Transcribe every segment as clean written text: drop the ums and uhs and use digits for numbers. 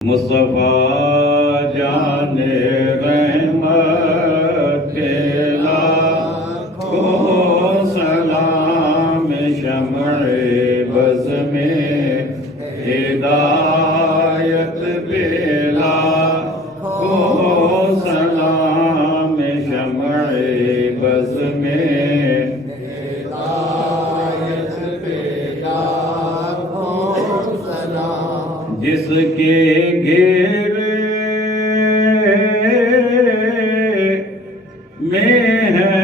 مصطفیٰ جان رحمت کے لاکھوں سلام، شمع بز میں ہدایت پہ لاکھوں سلام، شمع بز میں ہدایت پہ لاکھوں سلام، جس کے گھیرے میں ہے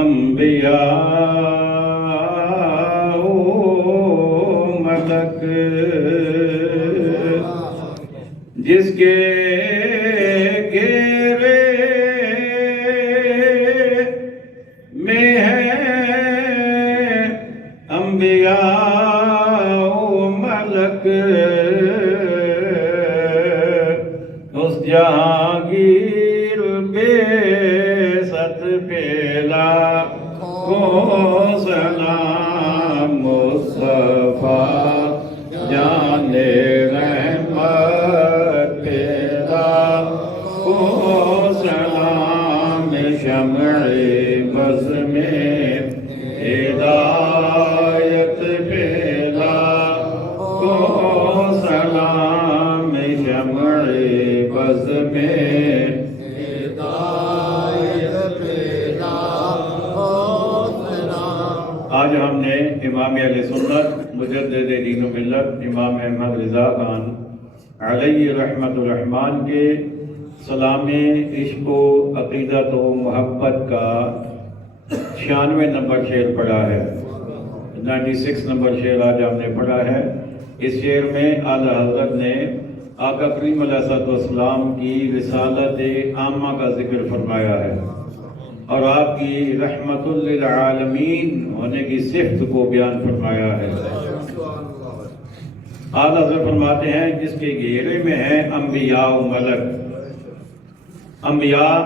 انبیاء و ملک، جس کے گھیرے میں ہے انبیاء و ملک، اس جہانگیر بے ست پہ لاکھوں سلام، مصطفیٰ جان رحمت پہ لاکھوں سلام، شمع بز میں ہدایت پہ لاکھوں سلام، شمع بز میں ہدایت پہ لاکھوں سلام۔ آج ہم نے امام اہل سنت مجدد دین و ملت امام احمد رضا خان علیہ رحمت الرحمن کے سلام عشق و عقیدت و محبت کا 96 نمبر شعر پڑھا ہے، 96 نمبر شعر آج ہم نے پڑھا ہے۔ اس شعر میں اعلیٰ حضرت نے آقا کریم علیہ السلام کی رسالت عامہ کا ذکر فرمایا ہے اور آپ کی رحمت للعالمین ہونے کی صفت کو بیان فرمایا ہے۔ اعلیٰ حضرت فرماتے ہیں جس کے گھیرے میں ہے انبیاء و ملک۔ انبیاء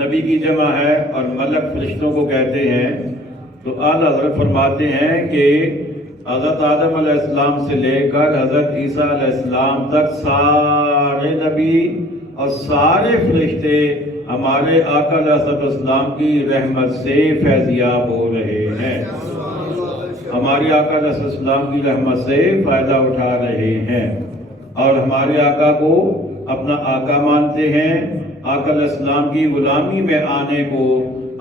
نبی کی جمع ہے اور ملک فرشتوں کو کہتے ہیں۔ تو اعلیٰ حضرت فرماتے ہیں کہ حضرت آدم علیہ السلام سے لے کر حضرت عیسیٰ علیہ السلام تک سارے نبی اور سارے فرشتے ہمارے آقا علیہ السلام کی رحمت سے فیضیاب ہو رہے ہیں، ہمارے آقا علیہ السلام کی رحمت سے فائدہ اٹھا رہے ہیں اور ہمارے آقا کو اپنا آقا مانتے ہیں، آقا علیہ السلام کی غلامی میں آنے کو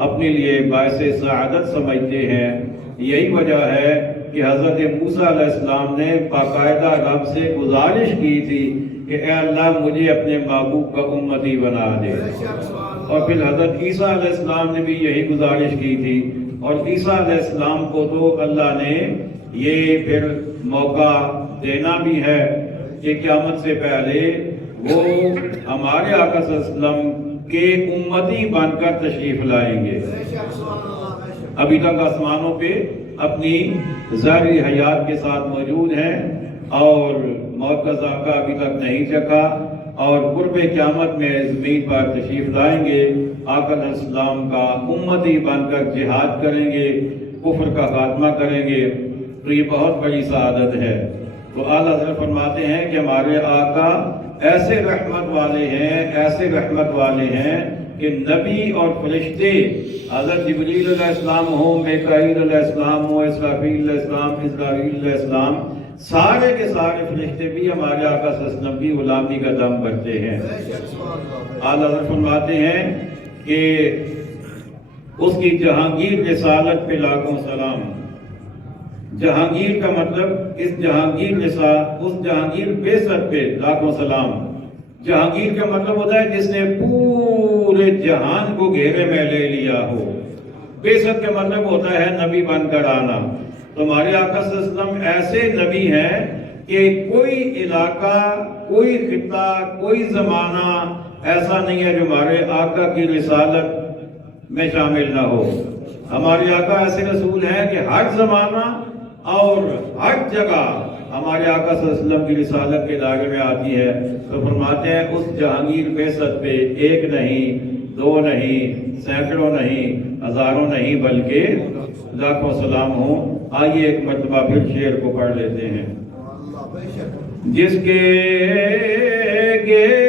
اپنے لیے باعث سعادت سمجھتے ہیں۔ یہی وجہ ہے کہ حضرت موسیٰ علیہ السلام نے باقاعدہ رب سے گزارش کی تھی کہ اے اللہ مجھے اپنے محبوب کا امتی بنا دے، اور پھر حضرت عیسیٰ علیہ السلام نے بھی یہی گزارش کی تھی، اور عیسیٰ علیہ السلام کو تو اللہ نے یہ پھر موقع دینا بھی ہے کہ قیامت سے پہلے وہ ہمارے آقا صلی اللہ علیہ وسلم کے امتی بن کر تشریف لائیں گے۔ ابھی تک آسمانوں پہ اپنی ظاہری حیات کے ساتھ موجود ہیں اور موت کا ذائقہ ابھی تک نہیں چکھا، اور قرب قیامت میں زمین پر تشریف لائیں گے، آقا علیہ السلام کا امتی بن کر جہاد کریں گے، کفر کا خاتمہ کریں گے، تو یہ بہت بڑی سعادت ہے۔ تو اعلیٰ حضرت فرماتے ہیں کہ ہمارے آقا ایسے رحمت والے ہیں، ایسے رحمت والے ہیں کہ نبی اور فرشتے حضرت جبریل علیہ السلام ہوں، میکائیل علیہ السلام ہوں، اسرافیل علیہ السلام، اسرائیل علیہ السلام، سارے کے سارے فرشتے بھی ہمارے آقا صلی اللہ علیہ وسلم کی غلامی کا دم بھرتے ہیں۔ اعلیٰ حضرت فرماتے ہیں کہ اس کی جہانگیر رسالت پہ لاکھوں سلام۔ جہانگیر کا مطلب اس جہانگیر بعثت پہ لاکھوں سلام۔ جہانگیر کا مطلب ہوتا ہے جس نے پورے جہان کو گھیرے میں لے لیا ہو۔ بعثت کا مطلب ہوتا ہے نبی بن کر آنا۔ تو ہمارے آقا صلی اللہ علیہ وسلم ایسے نبی ہیں کہ کوئی علاقہ، کوئی خطہ، کوئی زمانہ ایسا نہیں ہے جو ہمارے آقا کی رسالت میں شامل نہ ہو۔ ہمارے آقا ایسے رسول ہیں کہ ہر زمانہ اور ہر جگہ ہمارے آقا صلی اللہ علیہ وسلم کی رسالت کے دائرے میں آتی ہے۔ تو فرماتے ہیں اس جہانگیر بعثت پہ ایک نہیں، دو نہیں، سینکڑوں نہیں، ہزاروں نہیں، بلکہ لاکھوں سلام ہوں آئیے ایک مرتبہ پھر شعر کو پڑھ لیتے ہیں. جس کے گھیرے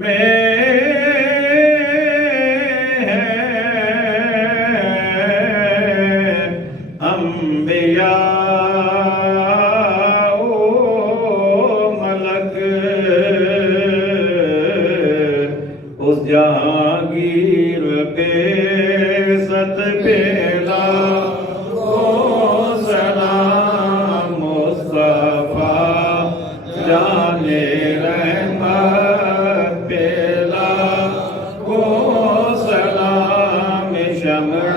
میں جہانگیر پہ ست پیلا او سلام مصطفیٰ جان رحمت پیلا او سلام شمع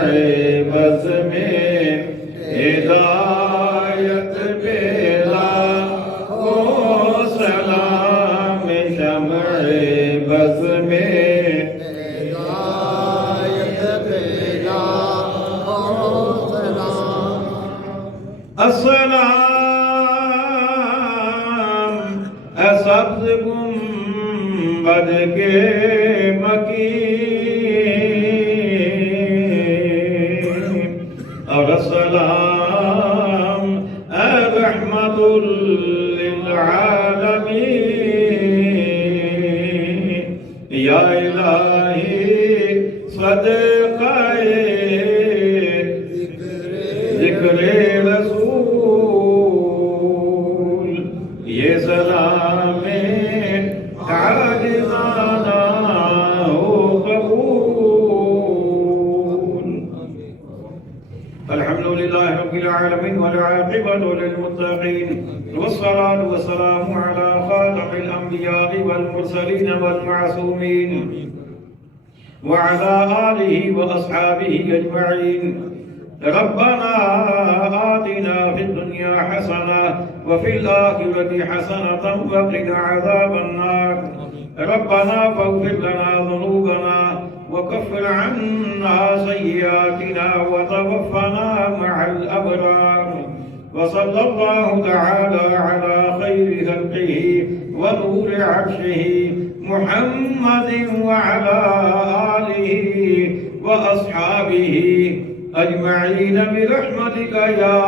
بز میں ہدایت پیلا او سلام شمع بز میں السلام اے سبز گنبد کے مکین اور السلام اے رحمت للعالمین یا الہی صدقہ ذکر رسول یہ سلام عاجزانہ ہو قبول. الحمد لله رب العالمين والعاقبة للمتقين والصلاة والسلام على خاتم الأنبياء والمرسلين والمعصومين وعلى آله وأصحابه أجمعين. ربنا آتنا في الدنيا حسنة وفي الآخرة حسنة وقنا عذاب النار. ربنا فاغفر لنا ذنوبنا وكفر عنا سيئاتنا وتوفنا مع الأبرار. وصلى الله تعالى على خير خلقه ونور عرشه محمد وعلى آله وأصحابه أجمعين برحمتك يا